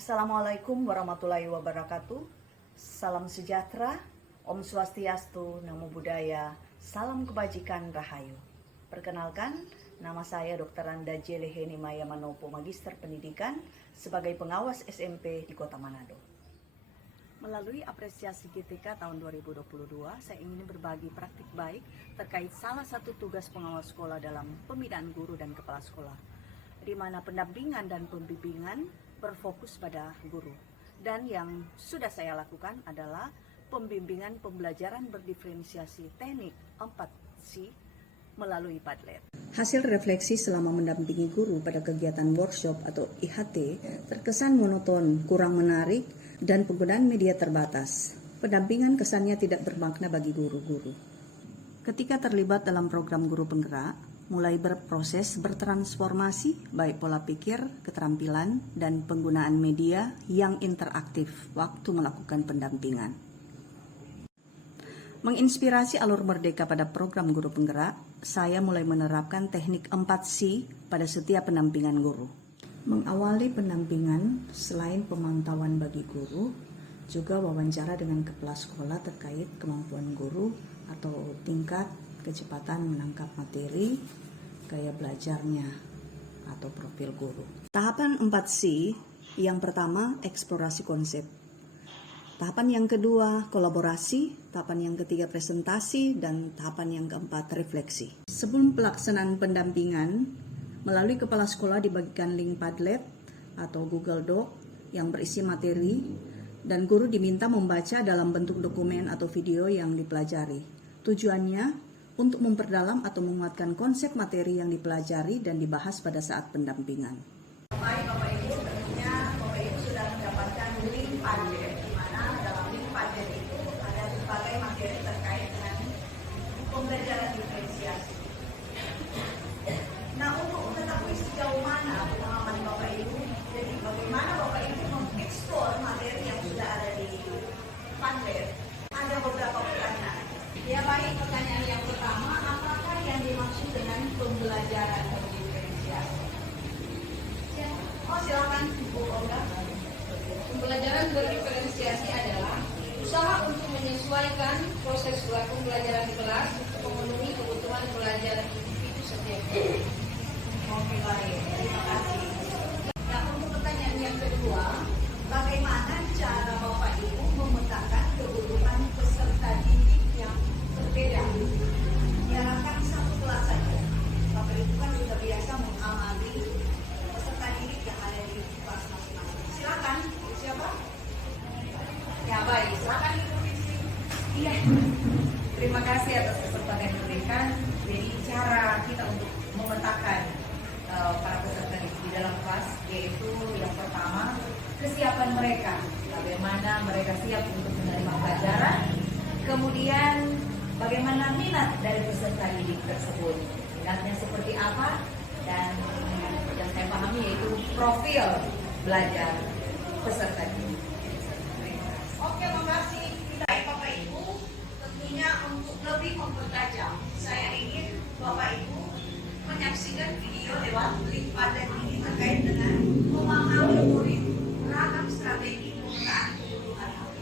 Assalamualaikum warahmatullahi wabarakatuh. Salam sejahtera, Om Swastiastu, Namo Buddhaya, salam kebajikan rahayu. Perkenalkan, nama saya Dr. Randa J. Leheni Maya Manopo, Magister Pendidikan sebagai pengawas SMP di Kota Manado. Melalui apresiasi GTK tahun 2022, saya ingin berbagi praktik baik terkait salah satu tugas pengawas sekolah dalam pembinaan guru dan kepala sekolah, di mana pendampingan dan pembimbingan berfokus pada guru. Dan yang sudah saya lakukan adalah pembimbingan pembelajaran berdiferensiasi teknik 4C melalui Padlet. Hasil refleksi selama mendampingi guru pada kegiatan workshop atau IHT terkesan monoton, kurang menarik, dan penggunaan media terbatas. Pendampingan kesannya tidak bermakna bagi guru-guru. Ketika terlibat dalam program guru penggerak, mulai berproses bertransformasi baik pola pikir, keterampilan, dan penggunaan media yang interaktif waktu melakukan pendampingan. Menginspirasi alur merdeka pada program guru penggerak, saya mulai menerapkan teknik 4C pada setiap pendampingan guru. Mengawali pendampingan, selain pemantauan bagi guru, juga wawancara dengan kepala sekolah terkait kemampuan guru atau tingkat kecepatan menangkap materi, gaya belajarnya, atau profil guru. Tahapan 4C, yang pertama eksplorasi konsep. Tahapan yang kedua kolaborasi, tahapan yang ketiga presentasi, dan tahapan yang keempat refleksi. Sebelum pelaksanaan pendampingan, melalui kepala sekolah dibagikan link Padlet atau Google Doc yang berisi materi, dan guru diminta membaca dalam bentuk dokumen atau video yang dipelajari. Tujuannya untuk memperdalam atau menguatkan konsep materi yang dipelajari dan dibahas pada saat pendampingan. Baik Bapak Ibu, tentunya Bapak Ibu sudah mendapatkan link Padlet, di mana dalam link Padlet itu ada berbagai materi terkait dengan pembelajaran diferensiasi. Nah, untuk mengetahui sejauh mana pemahaman Bapak Ibu, jadi bagaimana Bapak Ibu mengeksplor materi yang sudah ada di Padlet, ada beberapa pertanyaan. Ya baik, pertanyaan yang pertama, apakah yang dimaksud dengan pembelajaran berdiferensiasi? Ya. Oh, silakan Bu Olga. Pembelajaran berdiferensiasi adalah usaha untuk menyesuaikan proses pembelajaran di kelas untuk memenuhi kebutuhan belajar individu setiap guru. Oke, baik. Terima kasih. Nah, untuk pertanyaan yang kedua, bagaimana cara Bapak Ibu memetakan kebutuhan peserta didik yang berbeda? Diharapkan satu kelas saja. Bapak Ibu kan sudah biasa mengamati peserta didik yang ada di kelas masing-masing. Silakan, siapa? Ya baik, silakan Ibu Rizky. Iya. Terima kasih atas kesempatan yang diberikan. Jadi cara kita untuk memetakan para peserta di dalam kelas, yaitu yang pertama kesiapan mereka, bagaimana mereka siap untuk menerima pelajaran, kemudian bagaimana minat dari peserta didik tersebut, minatnya seperti apa, dan yang saya pahami yaitu profil belajar peserta didik. Oke, makasih. Baik Bapak Ibu, tentunya untuk lebih mempertajam, saya ingin Bapak Ibu menyaksikan video lewat link Padlet ini terkait dengan memahami murid ragam strategi penggunaan kebutuhan murid.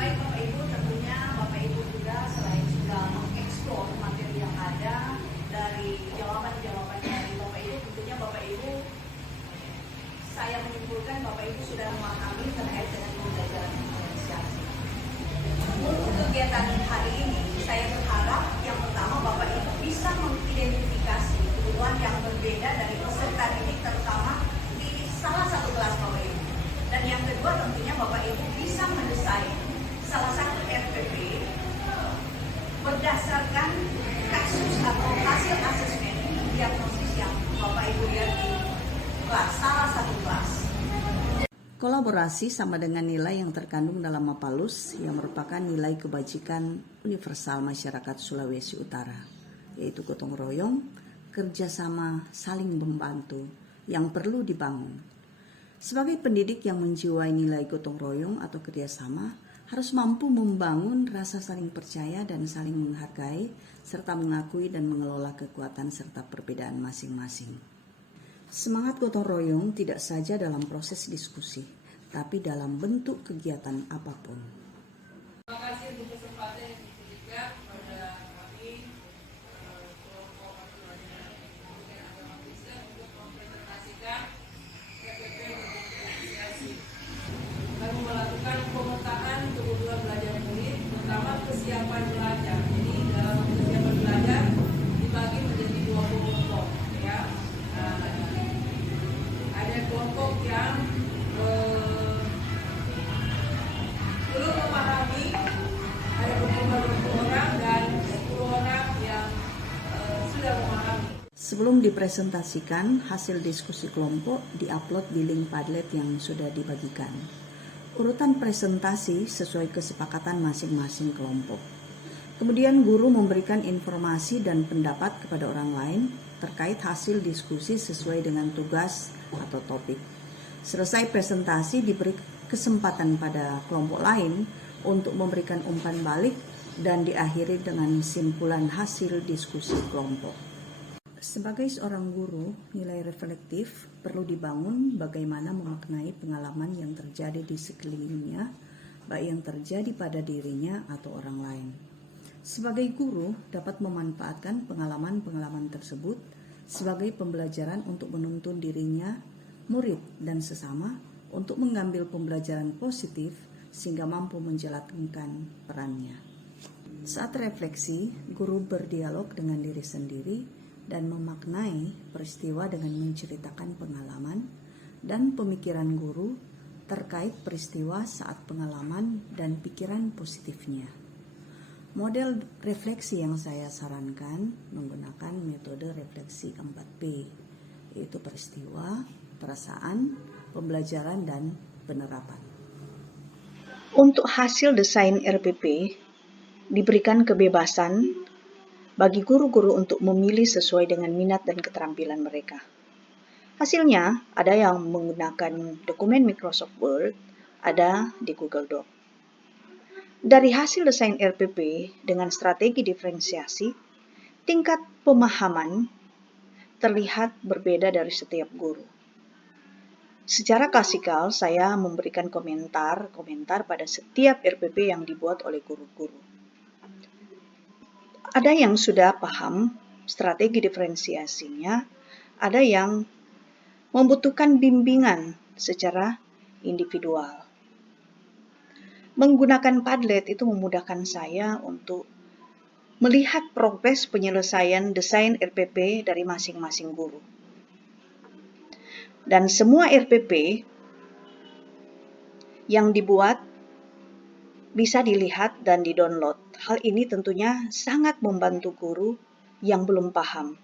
Baik Bapak Ibu, tentunya Bapak Ibu juga selain sudah mengeksplor materi yang ada dari jawaban-jawaban dari Bapak Ibu, tentunya Bapak Ibu, saya menyimpulkan Bapak Ibu sudah memahami terkait dengan pembelajaran diferensiasi. Untuk kegiatan hari ini, saya berharap yang pertama Bapak Ibu bisa mengidentifikasi kebutuhan yang berbeda dari peserta didik, terutama di salah satu kelas Bapak Ibu. Dan yang kedua tentunya Bapak Ibu bisa mendesain salah satu RPP berdasarkan kasus atau hasil asesmen diagnosis yang Bapak Ibu lihat di kelas, salah satu kelas. Kolaborasi sama dengan nilai yang terkandung dalam Mapalus yang merupakan nilai kebajikan universal masyarakat Sulawesi Utara. yaitu gotong royong, kerjasama, saling membantu yang perlu dibangun. Sebagai pendidik yang menjiwai nilai gotong royong atau kerjasama, harus mampu membangun rasa saling percaya dan saling menghargai, serta mengakui dan mengelola kekuatan serta perbedaan masing-masing. Semangat gotong royong tidak saja dalam proses diskusi, tapi dalam bentuk kegiatan apapun. Terima kasih untuk kesempatan yang diberikan pada kami kelompok Pendidikan Agama Kristen untuk mempresentasikan RPP berinisiasi. Kami melakukan pemetaan kebutuhan belajar murid, terutama kesiapan belajar. Jadi dalam kesiapan belajar dibagi menjadi 2 kelompok, ya. Ada kelompok yang belum memahami, ada beberapa orang dan 10 orang yang sudah memahami. Sebelum dipresentasikan, hasil diskusi kelompok diupload di link Padlet yang sudah dibagikan. Urutan presentasi sesuai kesepakatan masing-masing kelompok. Kemudian guru memberikan informasi dan pendapat kepada orang lain terkait hasil diskusi sesuai dengan tugas atau topik. Selesai presentasi diberi kesempatan pada kelompok lain untuk memberikan umpan balik dan diakhiri dengan simpulan hasil diskusi kelompok. Sebagai seorang guru, nilai reflektif perlu dibangun bagaimana memaknai pengalaman yang terjadi di sekelilingnya, baik yang terjadi pada dirinya atau orang lain. Sebagai guru, dapat memanfaatkan pengalaman-pengalaman tersebut sebagai pembelajaran untuk menuntun dirinya, murid, dan sesama untuk mengambil pembelajaran positif sehingga mampu menjalankan perannya. Saat refleksi, guru berdialog dengan diri sendiri dan memaknai peristiwa dengan menceritakan pengalaman dan pemikiran guru terkait peristiwa saat pengalaman dan pikiran positifnya. Model refleksi yang saya sarankan menggunakan metode refleksi 4P, yaitu peristiwa, perasaan, pembelajaran, dan penerapan. Untuk hasil desain RPP, diberikan kebebasan bagi guru-guru untuk memilih sesuai dengan minat dan keterampilan mereka. Hasilnya, ada yang menggunakan dokumen Microsoft Word, ada di Google Doc. Dari hasil desain RPP dengan strategi diferensiasi, tingkat pemahaman terlihat berbeda dari setiap guru. Secara klasikal, saya memberikan komentar pada setiap RPP yang dibuat oleh guru-guru. Ada yang sudah paham strategi diferensiasinya, ada yang membutuhkan bimbingan secara individual. Menggunakan Padlet itu memudahkan saya untuk melihat progres penyelesaian desain RPP dari masing-masing guru. Dan semua RPP yang dibuat bisa dilihat dan di-download. Hal ini tentunya sangat membantu guru yang belum paham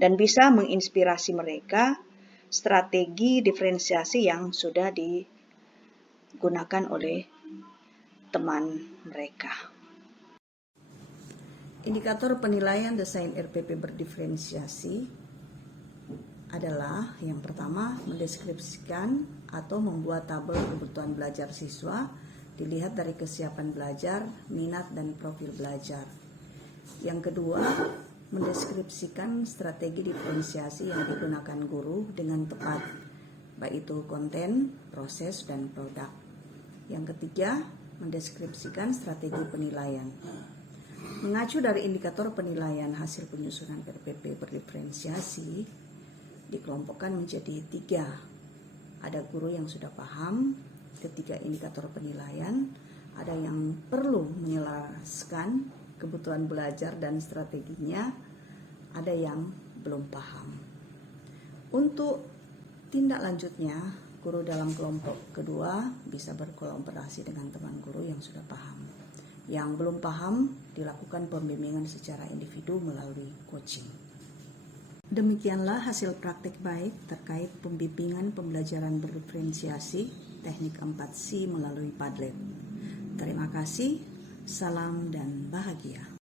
dan bisa menginspirasi mereka strategi diferensiasi yang sudah digunakan oleh teman mereka. Indikator penilaian desain RPP berdiferensiasi adalah yang pertama, mendeskripsikan atau membuat tabel kebutuhan belajar siswa dilihat dari kesiapan belajar, minat, dan profil belajar. Yang kedua, mendeskripsikan strategi diferensiasi yang digunakan guru dengan tepat, baik itu konten, proses, dan produk. Yang ketiga, mendeskripsikan strategi penilaian. Mengacu dari indikator penilaian hasil penyusunan RPP berdiferensiasi, dikelompokkan menjadi 3. Ada guru yang sudah paham ketiga indikator penilaian, ada yang perlu menyelaraskan kebutuhan belajar dan strateginya, ada yang belum paham. Untuk tindak lanjutnya, guru dalam kelompok kedua bisa berkolaborasi dengan teman guru yang sudah paham. Yang belum paham, dilakukan pembimbingan secara individu melalui coaching. Demikianlah hasil praktik baik terkait pembimbingan pembelajaran berdiferensiasi teknik 4C melalui Padlet. Terima kasih, salam dan bahagia.